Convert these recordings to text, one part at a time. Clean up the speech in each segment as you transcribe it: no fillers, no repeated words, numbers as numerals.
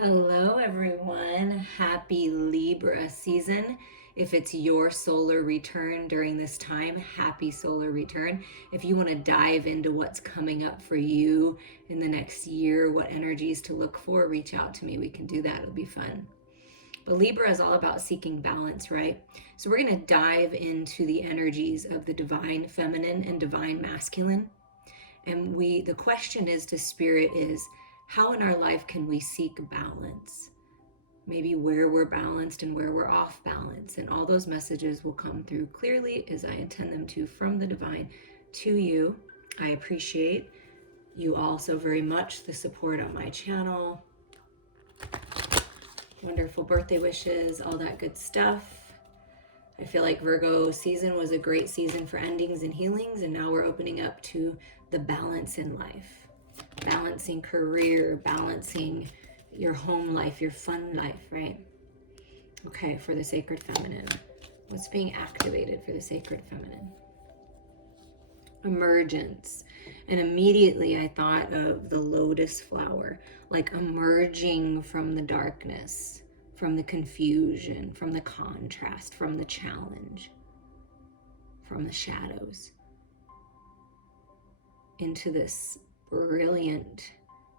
Hello, everyone. Happy Libra season. If it's your solar return during this time, happy solar return. If you want to dive into what's coming up for you in the next year, what energies to look for, reach out to me. We can do that. It'll be fun. But Libra is all about seeking balance, right? So we're going to dive into the energies of the divine feminine and divine masculine. And the question is to spirit is, how in our life can we seek balance? Maybe where we're balanced and where we're off balance. And all those messages will come through clearly as I intend them to from the divine to you. I appreciate you all so very much, the support on my channel. Wonderful birthday wishes, all that good stuff. I feel like Virgo season was a great season for endings and healings, and now we're opening up to the balance in life. Balancing career, balancing your home life, your fun life, right? Okay, for the sacred feminine. What's being activated for the sacred feminine? Emergence. And immediately I thought of the lotus flower, like emerging from the darkness, from the confusion, from the contrast, from the challenge, from the shadows, into this brilliant,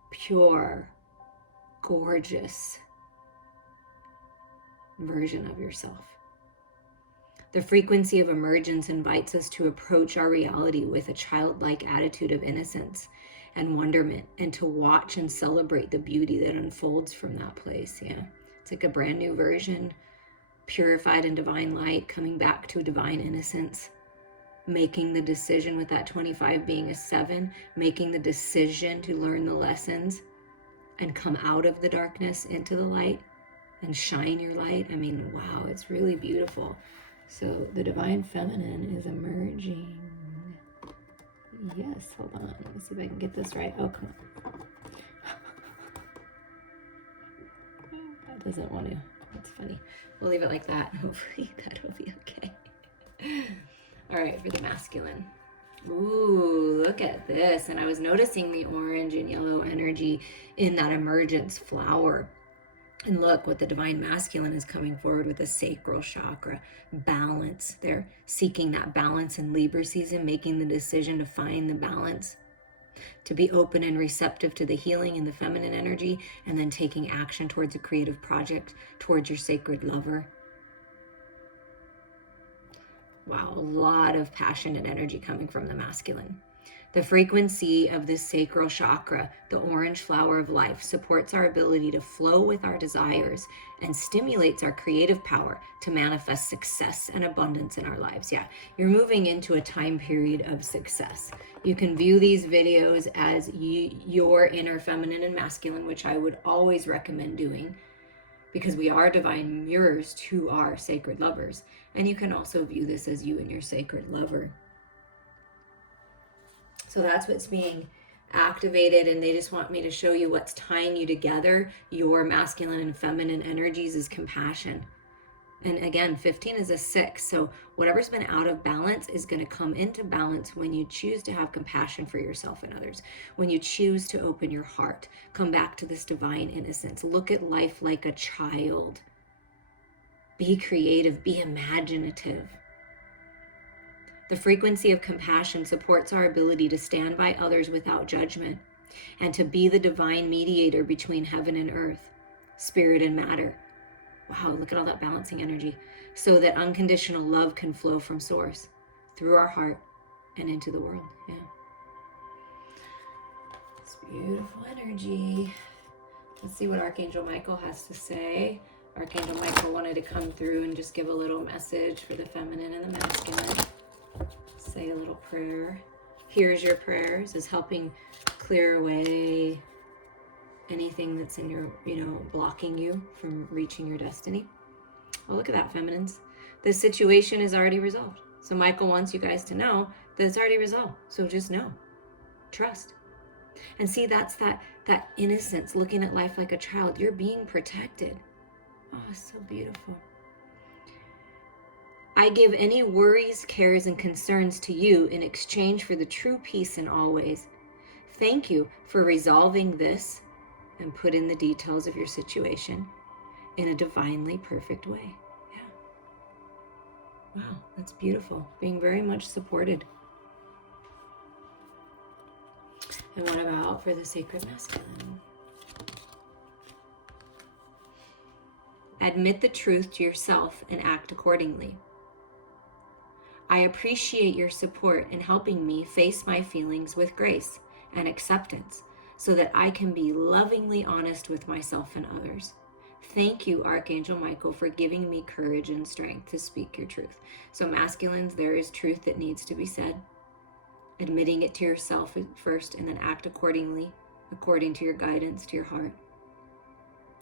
pure, gorgeous version of yourself. The frequency of emergence invites us to approach our reality with a childlike attitude of innocence and wonderment, and to watch and celebrate the beauty that unfolds from that place. Yeah, it's like a brand new version, purified in divine light, coming back to divine innocence. Making the decision with that 25 being a 7, making the decision to learn the lessons and come out of the darkness into the light and shine your light. I mean, wow, it's really beautiful. So the divine feminine is emerging. Yes, hold on. Let me see if I can get this right. Oh, come on. That doesn't want to. That's funny. We'll leave it like that. Hopefully that'll be okay. All right, for the masculine. Ooh, look at this. And I was noticing the orange and yellow energy in that emergence flower. And look what the divine masculine is coming forward with, the sacral chakra, balance. They're seeking that balance in Libra season, making the decision to find the balance, to be open and receptive to the healing in the feminine energy, and then taking action towards a creative project, towards your sacred lover. Wow, a lot of passion and energy coming from the masculine. The frequency of this sacral chakra, the orange flower of life, supports our ability to flow with our desires and stimulates our creative power to manifest success and abundance in our lives. Yeah, you're moving into a time period of success. You can view these videos as your inner feminine and masculine, which I would always recommend doing, because we are divine mirrors to our sacred lovers. And you can also view this as you and your sacred lover. So that's what's being activated, and they just want me to show you what's tying you together. Your masculine and feminine energies is compassion. And again, 15 is a 6. So whatever's been out of balance is going to come into balance when you choose to have compassion for yourself and others. When you choose to open your heart, come back to this divine innocence. Look at life like a child. Be creative, be imaginative. The frequency of compassion supports our ability to stand by others without judgment and to be the divine mediator between heaven and earth, spirit and matter. Wow, look at all that balancing energy. So that unconditional love can flow from source, through our heart, and into the world. Yeah. It's beautiful energy. Let's see what Archangel Michael has to say. Archangel Michael wanted to come through and just give a little message for the feminine and the masculine. Say a little prayer. Here's your prayers, is helping clear away anything that's in your, blocking you from reaching your destiny. Oh, look at that, feminines. This situation is already resolved. So Michael wants you guys to know that it's already resolved. So just know, trust. And see, that's that innocence, looking at life like a child. You're being protected. Oh, it's so beautiful. I give any worries, cares, and concerns to you in exchange for the true peace in all ways. Thank you for resolving this and put in the details of your situation in a divinely perfect way. Yeah. Wow, that's beautiful. Being very much supported. And what about for the sacred masculine? Admit the truth to yourself and act accordingly. I appreciate your support in helping me face my feelings with grace and acceptance so that I can be lovingly honest with myself and others. Thank you, Archangel Michael, for giving me courage and strength to speak your truth. So masculines, there is truth that needs to be said. Admitting it to yourself first, and then act accordingly, according to your guidance, to your heart.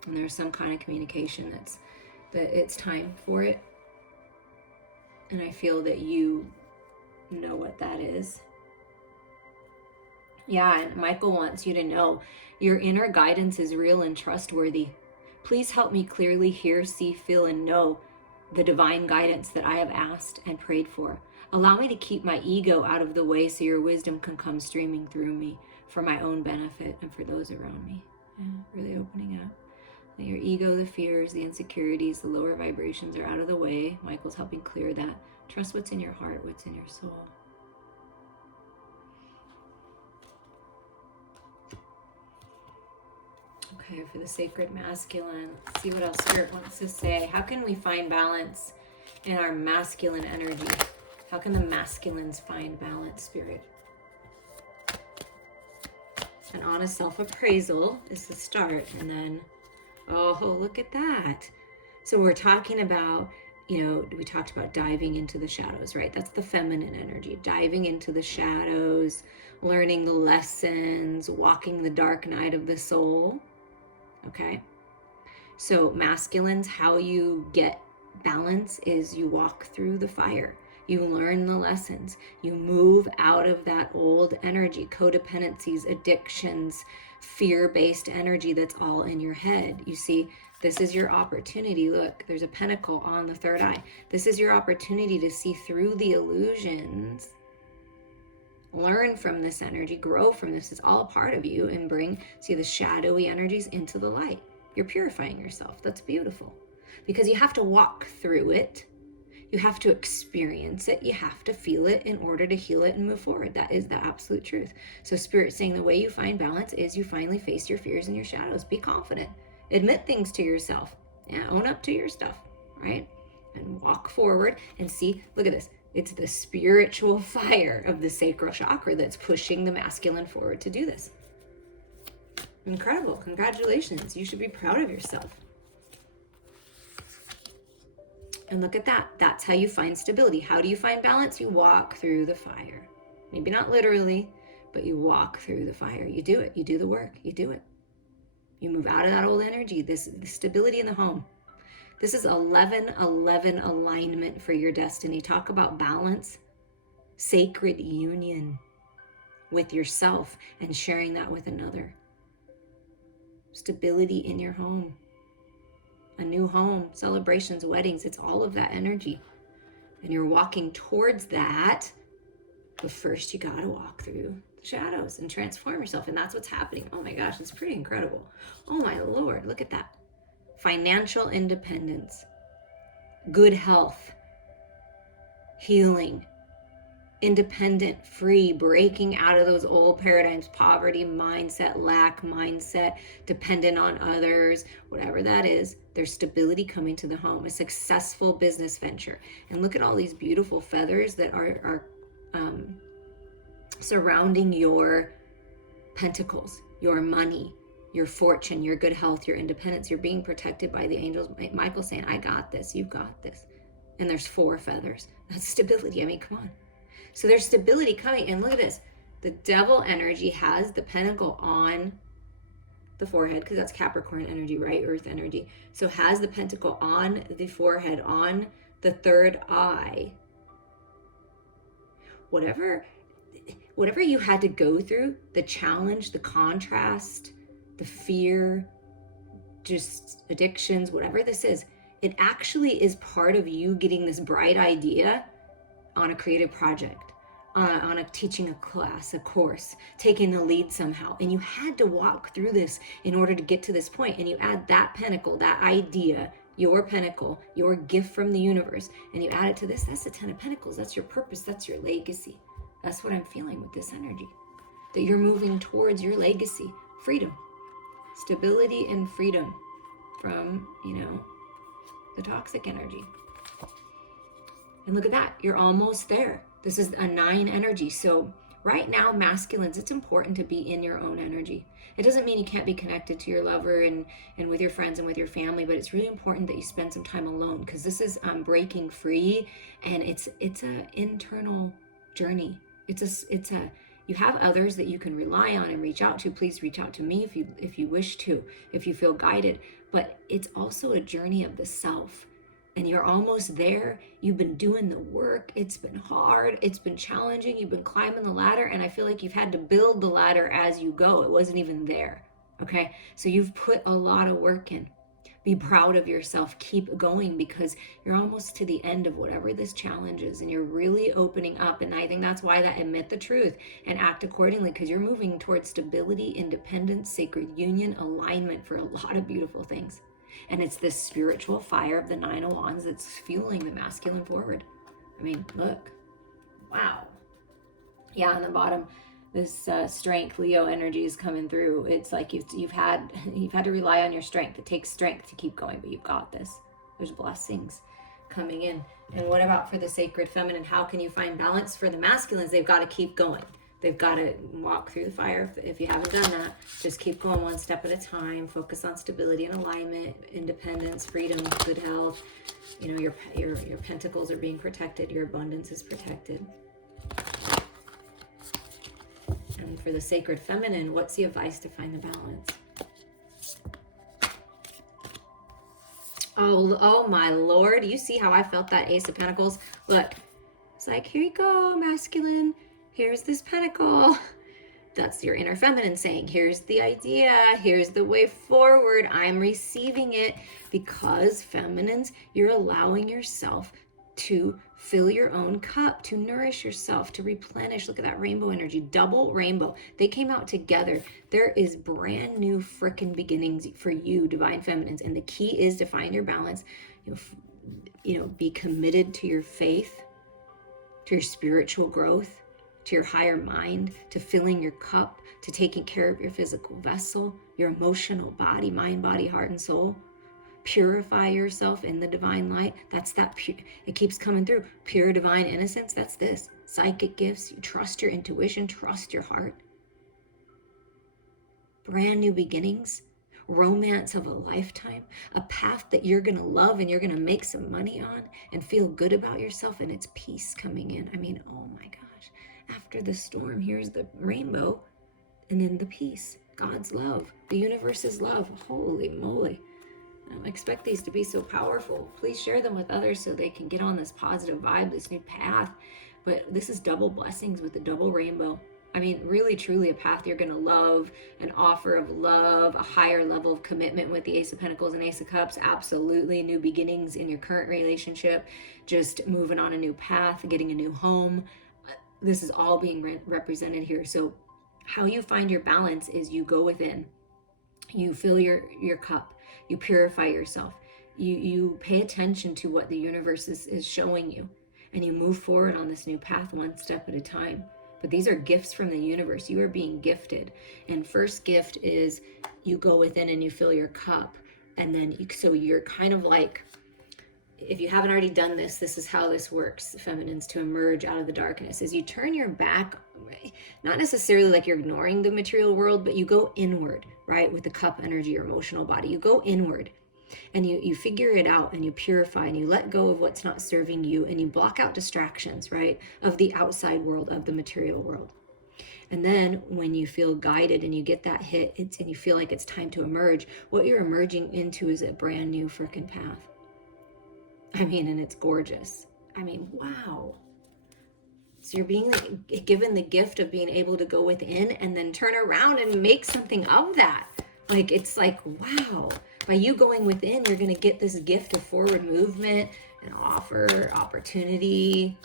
And there's some kind of communication that it's time for it. And I feel that you know what that is. Yeah, and Michael wants you to know your inner guidance is real and trustworthy. Please help me clearly hear, see, feel, and know the divine guidance that I have asked and prayed for. Allow me to keep my ego out of the way so your wisdom can come streaming through me for my own benefit and for those around me. Yeah, really opening up. That your ego, the fears, the insecurities, the lower vibrations are out of the way. Michael's helping clear that. Trust what's in your heart, what's in your soul. Okay, for the sacred masculine, let's see what else Spirit wants to say. How can we find balance in our masculine energy? How can the masculines find balance, Spirit? An honest self-appraisal is the start, and then, oh, look at that. So we're talking about, we talked about diving into the shadows, right? That's the feminine energy, diving into the shadows, learning the lessons, walking the dark night of the soul, okay? So masculines, how you get balance is you walk through the fire. You learn the lessons. You move out of that old energy, codependencies, addictions, fear-based energy that's all in your head. You see, this is your opportunity. Look, there's a pentacle on the third eye. This is your opportunity to see through the illusions, learn from this energy, grow from this. It's all a part of you, and bring, see, the shadowy energies into the light. You're purifying yourself. That's beautiful. Because you have to walk through it. You have to experience it. You have to feel it in order to heal it and move forward. That is the absolute truth. So Spirit's saying the way you find balance is you finally face your fears and your shadows. Be confident. Admit things to yourself. Yeah, own up to your stuff, right? And walk forward and see, look at this. It's the spiritual fire of the sacral chakra that's pushing the masculine forward to do this. Incredible. Congratulations. You should be proud of yourself. And look at that. That's how you find stability. How do you find balance? You walk through the fire. Maybe not literally, but you walk through the fire. You do it. You do the work. You do it. You move out of that old energy. This stability in the home. This is 11-11 alignment for your destiny. Talk about balance. Sacred union with yourself and sharing that with another. Stability in your home. A new home, celebrations, weddings, it's all of that energy. And you're walking towards that, but first you gotta walk through the shadows and transform yourself. And that's what's happening. Oh my gosh, it's pretty incredible. Oh my Lord, look at that. Financial independence, good health, healing, independent, free, breaking out of those old paradigms, poverty mindset, lack mindset, dependent on others, whatever that is. There's stability coming to the home, a successful business venture. And look at all these beautiful feathers that are surrounding your pentacles, your money, your fortune, your good health, your independence. You're being protected by the angels. Michael's saying, I got this, you've got this. And there's 4 feathers. That's stability. I mean, come on. So there's stability coming. And look at this. The devil energy has the pentacle on the forehead, because that's Capricorn energy, right? Earth energy. So has the pentacle on the forehead, on the third eye. Whatever you had to go through, the challenge, the contrast, the fear, just addictions, whatever this is, it actually is part of you getting this bright idea on a creative project, on teaching a class, a course, taking the lead somehow. And you had to walk through this in order to get to this point. And you add that pentacle, that idea, your pentacle, your gift from the universe, and you add it to this. That's the 10 of Pentacles. That's your purpose. That's your legacy. That's what I'm feeling with this energy. That you're moving towards your legacy. Freedom. Stability and freedom from, the toxic energy. And look at that. You're almost there. This is a 9 energy. So right now, masculines, it's important to be in your own energy. It doesn't mean you can't be connected to your lover and with your friends and with your family, but it's really important that you spend some time alone, because this is breaking free, and it's a internal journey. You have others that you can rely on and reach out to. Please reach out to me if you wish to, if you feel guided. But it's also a journey of the self. And you're almost there. You've been doing the work. It's been hard. It's been challenging. You've been climbing the ladder. And I feel like you've had to build the ladder as you go. It wasn't even there. Okay. So you've put a lot of work in. Be proud of yourself. Keep going, because you're almost to the end of whatever this challenge is. And you're really opening up. And I think that's why that admit the truth and act accordingly, because you're moving towards stability, independence, sacred union, alignment for a lot of beautiful things. And it's this spiritual fire of the 9 of Wands that's fueling the masculine forward. I mean, look. Wow. Yeah, on the bottom, this strength, Leo energy is coming through. It's like you've had to rely on your strength. It takes strength to keep going, but you've got this. There's blessings coming in. And what about for the sacred feminine? How can you find balance? For the masculines, they've got to keep going. They've got to walk through the fire. If you haven't done that, just keep going one step at a time. Focus on stability and alignment, independence, freedom, good health. Your pentacles are being protected. Your abundance is protected. And for the sacred feminine, what's the advice to find the balance? Oh my Lord. You see how I felt that Ace of Pentacles? Look, it's like, here you go, masculine. Here's this pentacle. That's your inner feminine saying, here's the idea. Here's the way forward. I'm receiving it, because feminines, you're allowing yourself to fill your own cup, to nourish yourself, to replenish. Look at that rainbow energy, double rainbow. They came out together. There is brand new freaking beginnings for you, divine feminines. And the key is to find your balance. Be committed to your faith, to your spiritual growth, to your higher mind, to filling your cup, to taking care of your physical vessel, your emotional body, mind, body, heart, and soul. Purify yourself in the divine light. That's that pure, it keeps coming through. Pure divine innocence, that's this. Psychic gifts, you trust your intuition, trust your heart. Brand new beginnings, romance of a lifetime, a path that you're going to love and you're going to make some money on and feel good about yourself, and it's peace coming in. I mean, oh my gosh. After the storm, here's the rainbow, and then the peace, God's love, the universe's love. Holy moly. I don't expect these to be so powerful. Please share them with others so they can get on this positive vibe, this new path. But this is double blessings with the double rainbow. I mean, really, truly a path you're going to love, an offer of love, a higher level of commitment with the Ace of Pentacles and Ace of Cups. Absolutely new beginnings in your current relationship, just moving on a new path, getting a new home. This is all being represented here. So how you find your balance is you go within, you fill your cup, you purify yourself, you pay attention to what the universe is showing you, and you move forward on this new path one step at a time. But these are gifts from the universe. You are being gifted. And first gift is you go within and you fill your cup. And then so you're kind of like, if you haven't already done this, this is how this works, feminines, to emerge out of the darkness, is you turn your back, not necessarily like you're ignoring the material world, but you go inward, right? With the cup energy, your emotional body, you go inward and you figure it out, and you purify, and you let go of what's not serving you, and you block out distractions, right? Of the outside world, of the material world. And then when you feel guided and you get that hit, and you feel like it's time to emerge, what you're emerging into is a brand new freaking path. I mean, and it's gorgeous. I mean, wow. So you're being given the gift of being able to go within and then turn around and make something of that. Like, it's like, wow. By you going within, you're going to get this gift of forward movement, an offer, opportunity,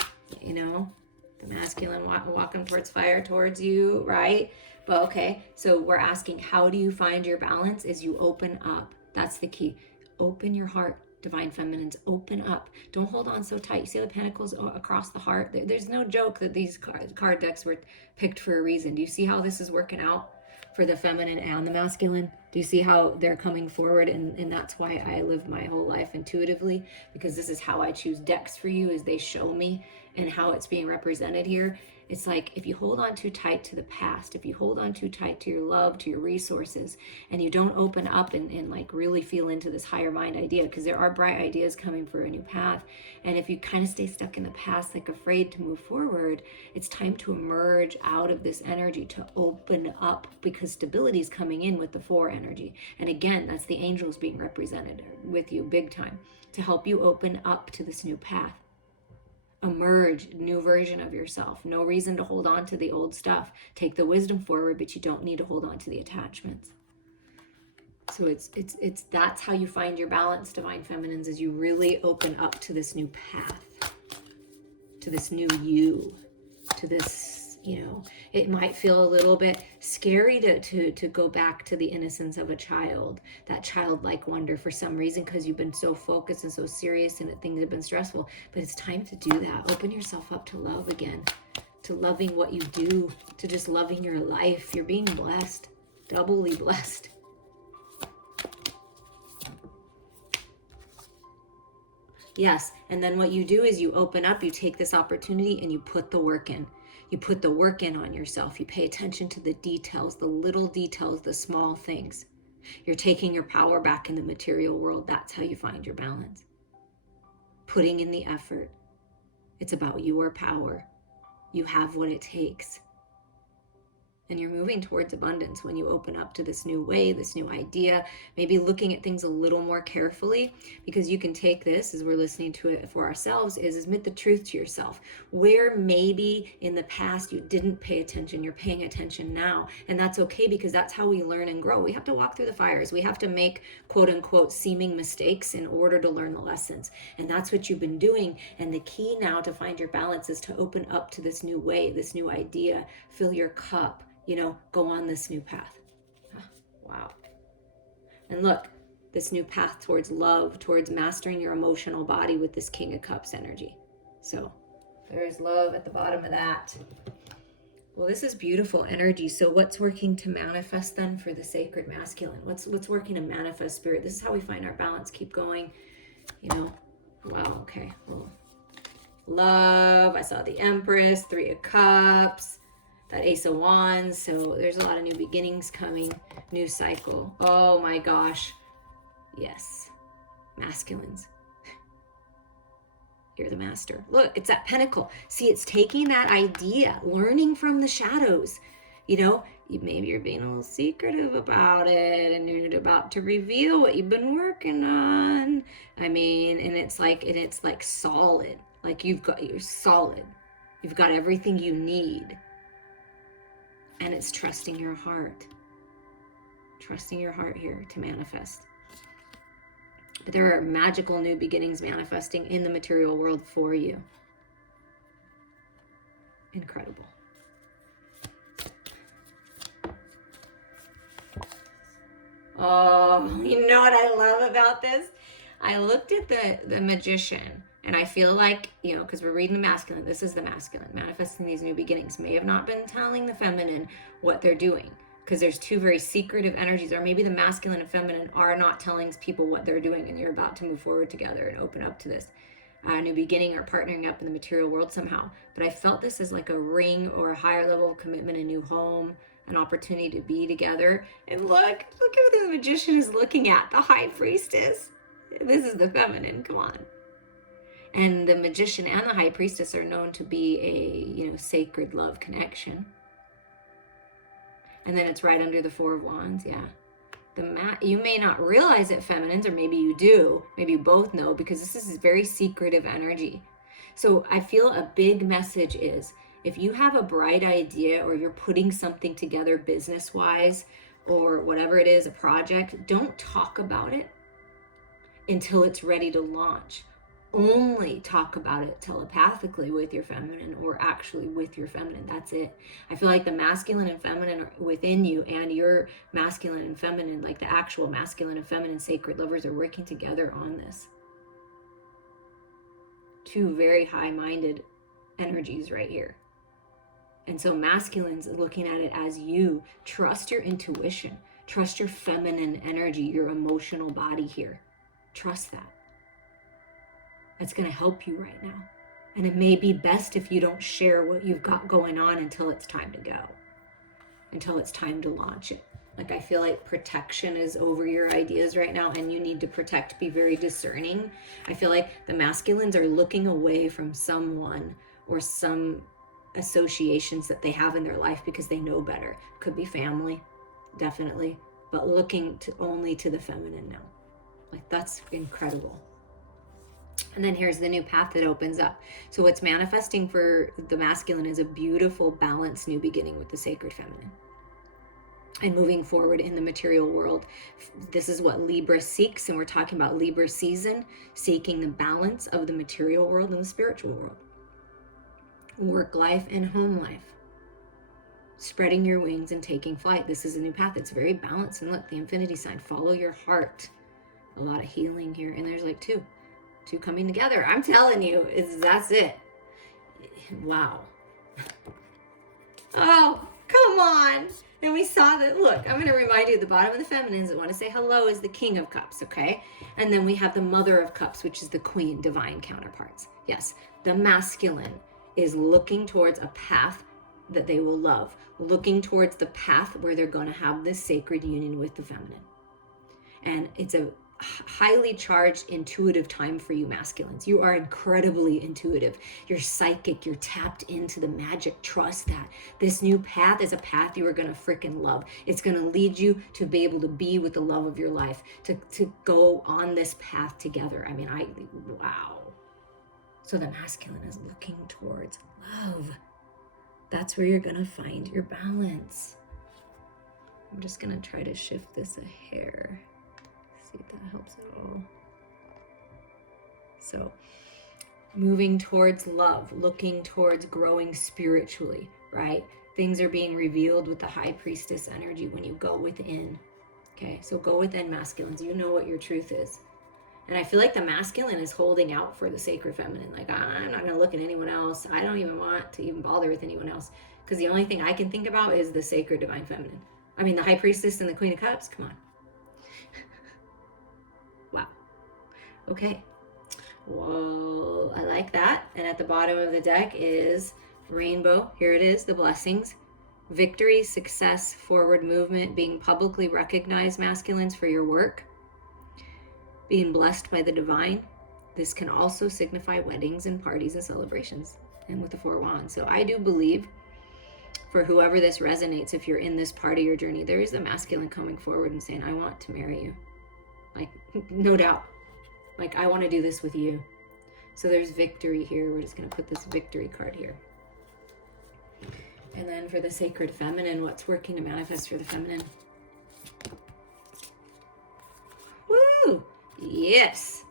The masculine walking towards fire towards you, right? But okay, so we're asking, how do you find your balance? Is you open up. That's the key. Open your heart, divine feminines. Open up. Don't hold on so tight. You see the pentacles across the heart? There's no joke that these card decks were picked for a reason. Do you see how this is working out for the feminine and the masculine? Do you see how they're coming forward? And that's why I live my whole life intuitively, because this is how I choose decks for you, is they show me and how it's being represented here. It's like, if you hold on too tight to the past, if you hold on too tight to your love, to your resources, and you don't open up and like really feel into this higher mind idea, because there are bright ideas coming for a new path. And if you kind of stay stuck in the past, like afraid to move forward, it's time to emerge out of this energy, to open up, because stability is coming in with the 4 energy. And again, that's the angels being represented with you big time to help you open up to this new path. Emerge, new version of yourself. No reason to hold on to the old stuff. Take the wisdom forward, but you don't need to hold on to the attachments. So it's that's how you find your balance, divine feminines, is you really open up to this new path, to this new you, to this, you know, it might feel a little bit scary to go back to the innocence of a child, that childlike wonder for some reason, because you've been so focused and so serious and things have been stressful. But it's time to do that. Open yourself up to love again, to loving what you do, to just loving your life. You're being blessed, doubly blessed. Yes, and then what you do is you open up, you take this opportunity and you put the work in. You put the work in on yourself. You pay attention to the details, the little details, the small things. You're taking your power back in the material world. That's how you find your balance. Putting in the effort. It's about your power. You have what it takes. And you're moving towards abundance when you open up to this new way, this new idea, maybe looking at things a little more carefully, because you can take this, as we're listening to it for ourselves, is admit the truth to yourself. Where maybe in the past you didn't pay attention, you're paying attention now. And that's okay, because that's how we learn and grow. We have to walk through the fires. We have to make quote unquote seeming mistakes in order to learn the lessons. And that's what you've been doing. And the key now to find your balance is to open up to this new way, this new idea, fill your cup. You know, go on this new path. Wow. And look, this new path towards love, towards mastering your emotional body with this King of Cups energy. So there's love at the bottom of that. Well, this is beautiful energy. So what's working to manifest then for the sacred masculine? What's working to manifest spirit? This is how we find our balance. Keep going. You know, wow, okay. Well, love. I saw the Empress, 3 of Cups. That Ace of Wands, so there's a lot of new beginnings coming, new cycle. Oh my gosh. Yes. Masculines. You're the master. Look, it's that pentacle. See, it's taking that idea, learning from the shadows. You know, maybe you're being a little secretive about it, and you're about to reveal what you've been working on. I mean, and it's like solid. Like you're solid. You've got everything you need. And it's trusting your heart. Trusting your heart here to manifest. But there are magical new beginnings manifesting in the material world for you. Incredible. Oh, you know what I love about this? I looked at the Magician. And I feel like, you know, because we're reading the masculine, this is the masculine, manifesting these new beginnings. May have not been telling the feminine what they're doing, because there's 2 very secretive energies, or maybe the masculine and feminine are not telling people what they're doing, and you're about to move forward together and open up to this new beginning, or partnering up in the material world somehow. But I felt this as like a ring or a higher level of commitment, a new home, an opportunity to be together. And look at what the Magician is looking at, the High Priestess. This is the feminine, come on. And the Magician and the High Priestess are known to be a, you know, sacred love connection. And then it's right under the 4 of Wands, yeah. You may not realize it, feminines, or maybe you do. Maybe you both know, because this is very secretive energy. So I feel a big message is, if you have a bright idea, or you're putting something together business-wise, or whatever it is, a project, don't talk about it until it's ready to launch. only talk about it telepathically with your feminine or actually with your feminine. That's it. I feel like the masculine and feminine within you and your masculine and feminine, like the actual masculine and feminine sacred lovers, are working together on this. Two very high-minded energies right here. And so masculine's looking at it as you trust your intuition, trust your feminine energy, your emotional body here. Trust that. That's going to help you right now. And it may be best if you don't share what you've got going on until it's time to go, until it's time to launch it. Like, I feel like protection is over your ideas right now, and you need to protect, be very discerning. I feel like the masculines are looking away from someone or some associations that they have in their life because they know better. Could be family, definitely, but looking to only to the feminine now. Like, that's incredible. And then here's the new path that opens up. So what's manifesting for the masculine is a beautiful, balanced new beginning with the sacred feminine. And moving forward in the material world, this is what Libra seeks. And we're talking about Libra season, seeking the balance of the material world and the spiritual world. Work life and home life. Spreading your wings and taking flight. This is a new path. It's very balanced. And look, the infinity sign, follow your heart. A lot of healing here. And there's like two coming together. I'm telling you, that's it. Wow. Oh, come on. And we saw that. Look, I'm going to remind you, at the bottom of the feminines that want to say hello is the King of Cups, okay? And then we have the Mother of Cups, which is the Queen, divine counterparts. Yes, the masculine is looking towards a path that they will love, looking towards the path where they're going to have this sacred union with the feminine. And it's a highly charged intuitive time for you masculines. You are incredibly intuitive. You're psychic. You're tapped into the magic. Trust that. This new path is a path you are going to freaking love. It's going to lead you to be able to be with the love of your life, to go on this path together. I mean, wow. So the masculine is looking towards love. That's where you're going to find your balance. I'm just going to try to shift this a hair. See if that helps at all. So moving towards love, looking towards growing spiritually, right? Things are being revealed with the high priestess energy when you go within. Okay, so go within, masculines. You know what your truth is. And I feel like the masculine is holding out for the sacred feminine. Like, I'm not going to look at anyone else. I don't even want to even bother with anyone else. Because the only thing I can think about is the sacred divine feminine. I mean, the high priestess and the Queen of Cups. Come on. Wow. Okay. Well, I like that. And at the bottom of the deck is rainbow. Here it is, the blessings. Victory, success, forward movement, being publicly recognized, masculines, for your work. Being blessed by the divine. This can also signify weddings and parties and celebrations. And with the 4 wands. So I do believe, for whoever this resonates, if you're in this part of your journey, there is a masculine coming forward and saying, I want to marry you. Like, no doubt. Like, I want to do this with you. So there's victory here. We're just going to put this victory card here. And then for the sacred feminine, what's working to manifest for the feminine? Woo! Yes.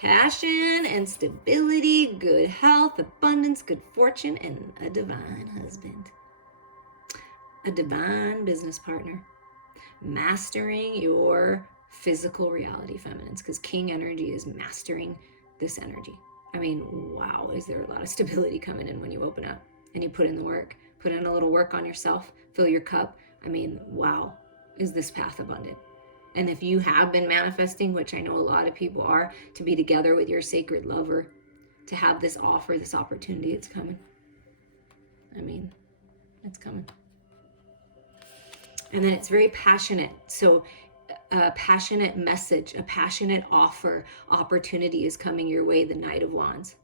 Passion and stability, good health, abundance, good fortune, and a divine husband. A divine business partner. Mastering your physical reality, feminines, because king energy is mastering this energy. I mean, wow, is there a lot of stability coming in when you open up and you put in the work, put in a little work on yourself, fill your cup. I mean, wow, is this path abundant? And if you have been manifesting, which I know a lot of people are, to be together with your sacred lover, to have this offer, this opportunity, it's coming. I mean, it's coming. And then it's very passionate. So a passionate message, a passionate offer, opportunity is coming your way, the Knight of Wands.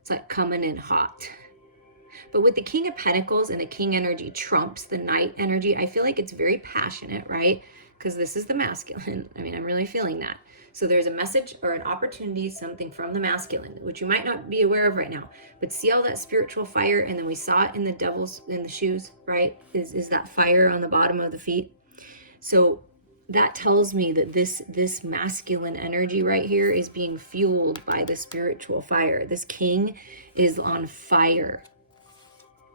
It's like coming in hot. But with the King of Pentacles and the King energy trumps the Knight energy, I feel like it's very passionate, right? Because this is the masculine. I mean, I'm really feeling that. So there's a message or an opportunity, something from the masculine, which you might not be aware of right now. But see all that spiritual fire, and then we saw it in the devil's, in the shoes, right? Is that fire on the bottom of the feet. So that tells me that this masculine energy right here is being fueled by the spiritual fire. This king is on fire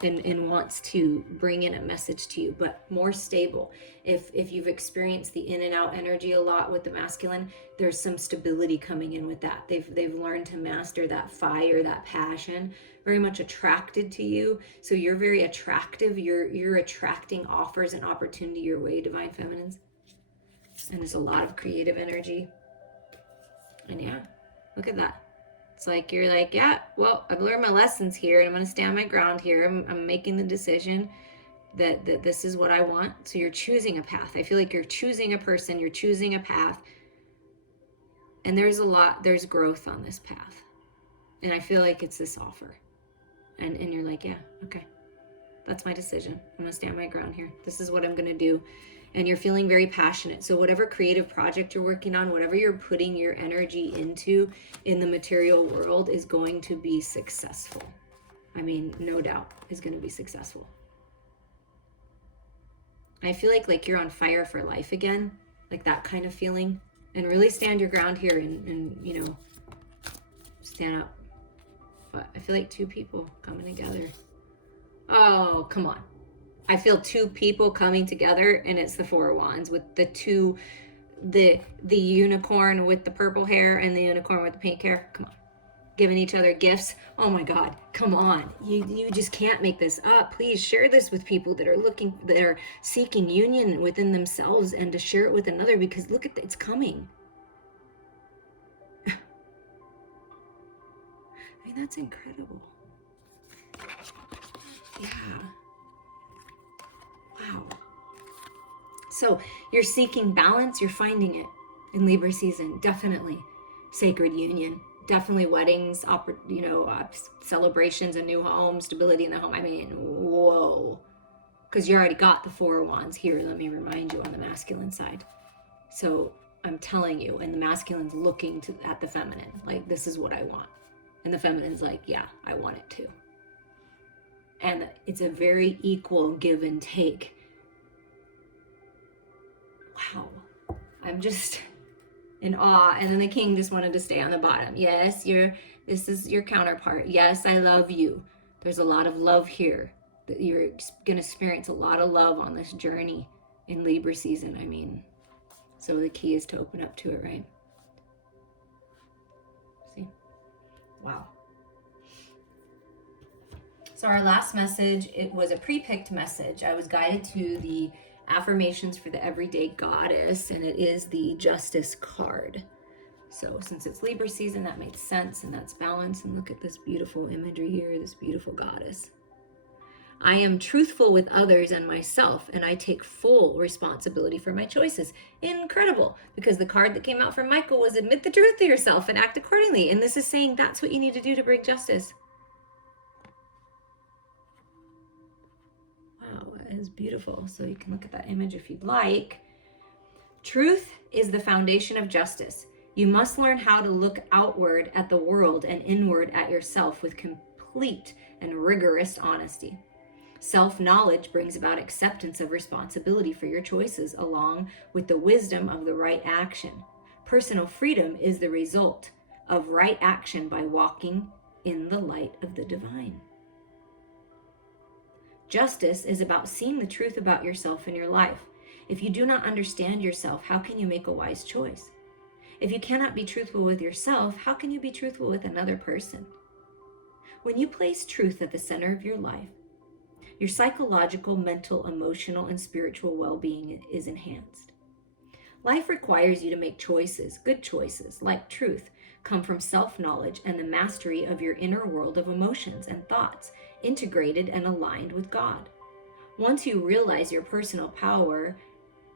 and wants to bring in a message to you, but more stable. If you've experienced the in and out energy a lot with the masculine, there's some stability coming in with that. They've learned to master that fire, that passion, very much attracted to you. So you're very attractive. You're attracting offers and opportunity your way, divine feminines. And there's a lot of creative energy. And yeah, look at that. It's like you're like, yeah, well, I've learned my lessons here, and I'm going to stand my ground here. I'm making the decision that this is what I want. So you're choosing a path. I feel like you're choosing a person, you're choosing a path. And there's growth on this path. And I feel like it's this offer. And you're like, yeah, okay, that's my decision. I'm going to stand my ground here. This is what I'm going to do. And you're feeling very passionate. So whatever creative project you're working on, whatever you're putting your energy into in the material world is going to be successful. I mean, no doubt is going to be successful. I feel like you're on fire for life again, like that kind of feeling. And really stand your ground here and you know, stand up. But I feel like two people coming together. Oh, come on. I feel two people coming together, and it's the Four of Wands with the two, the unicorn with the purple hair and the unicorn with the pink hair. Come on. Giving each other gifts. Oh my God, come on. You just can't make this up. Please share this with people that are seeking union within themselves, and to share it with another, because look at it's coming. I mean, that's incredible. Yeah. Wow. So you're seeking balance, you're finding it in Libra season. Definitely sacred union, definitely weddings, celebrations, a new home, stability in the home. I mean, whoa. Because you already got the Four of Wands here, let me remind you, on the masculine side. So I'm telling you, and the masculine's looking at the feminine, like, this is what I want. And the feminine's like, yeah, I want it too. And it's a very equal give and take. Wow. I'm just in awe. And then the king just wanted to stay on the bottom. Yes, this is your counterpart. Yes, I love you. There's a lot of love here. That you're going to experience a lot of love on this journey in Libra season. I mean, so the key is to open up to it, right? See? Wow. So our last message, it was a pre-picked message. I was guided to the affirmations for the everyday goddess, and it is the Justice card. So since it's Libra season, that makes sense, and that's balance. And look at this beautiful imagery here, this beautiful goddess. I am truthful with others and myself, and I take full responsibility for my choices. Incredible, because the card that came out from Michael was admit the truth to yourself and act accordingly. And this is saying that's what you need to do to bring justice. Wow, that is beautiful. So you can look at that image if you'd like. Truth is the foundation of justice. You must learn how to look outward at the world and inward at yourself with complete and rigorous honesty. Self-knowledge brings about acceptance of responsibility for your choices, along with the wisdom of the right action. Personal freedom is the result of right action by walking in the light of the divine. Justice is about seeing the truth about yourself in your life. If you do not understand yourself, how can you make a wise choice? If you cannot be truthful with yourself, how can you be truthful with another person? When you place truth at the center of your life, your psychological, mental, emotional, and spiritual well-being is enhanced. Life requires you to make choices. Good choices, like truth, come from self-knowledge and the mastery of your inner world of emotions and thoughts, integrated and aligned with God. Once you realize your personal power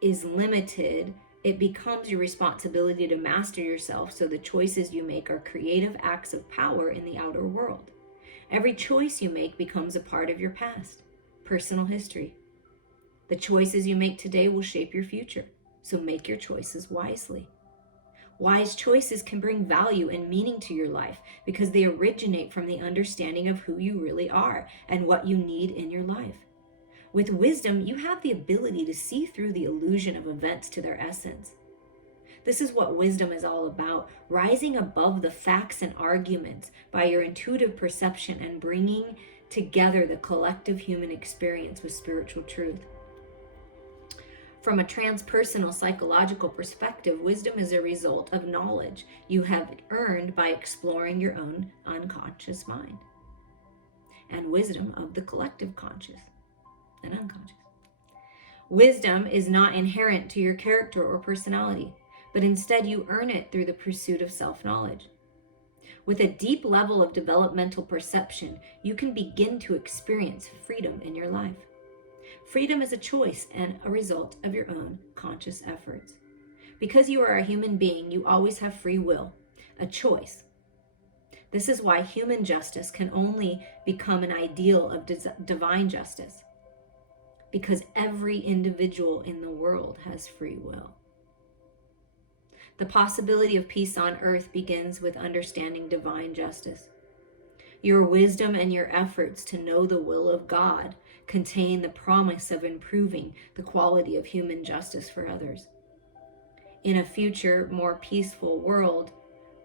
is limited, it becomes your responsibility to master yourself, so the choices you make are creative acts of power in the outer world. Every choice you make becomes a part of your past, personal history. The choices you make today will shape your future, so make your choices wisely. Wise choices can bring value and meaning to your life because they originate from the understanding of who you really are and what you need in your life. With wisdom, you have the ability to see through the illusion of events to their essence. This is what wisdom is all about, rising above the facts and arguments by your intuitive perception and bringing together the collective human experience with spiritual truth. From a transpersonal psychological perspective, wisdom is a result of knowledge you have earned by exploring your own unconscious mind, and wisdom of the collective conscious and unconscious. Wisdom is not inherent to your character or personality, but instead you earn it through the pursuit of self-knowledge. With a deep level of developmental perception, you can begin to experience freedom in your life. Freedom is a choice and a result of your own conscious efforts. Because you are a human being, you always have free will, a choice. This is why human justice can only become an ideal of divine justice, because every individual in the world has free will. The possibility of peace on earth begins with understanding divine justice. Your wisdom and your efforts to know the will of God contain the promise of improving the quality of human justice for others. In a future, more peaceful world,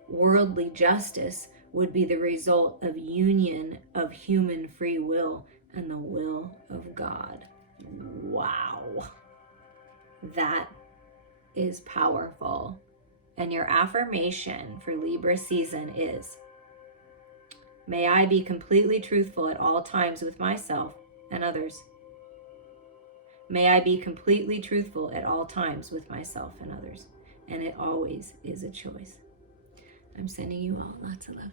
worldly justice would be the result of union of human free will and the will of God. Wow. That is powerful. And your affirmation for Libra season is, may I be completely truthful at all times with myself and others. May I be completely truthful at all times with myself and others. And it always is a choice. I'm sending you all lots of love.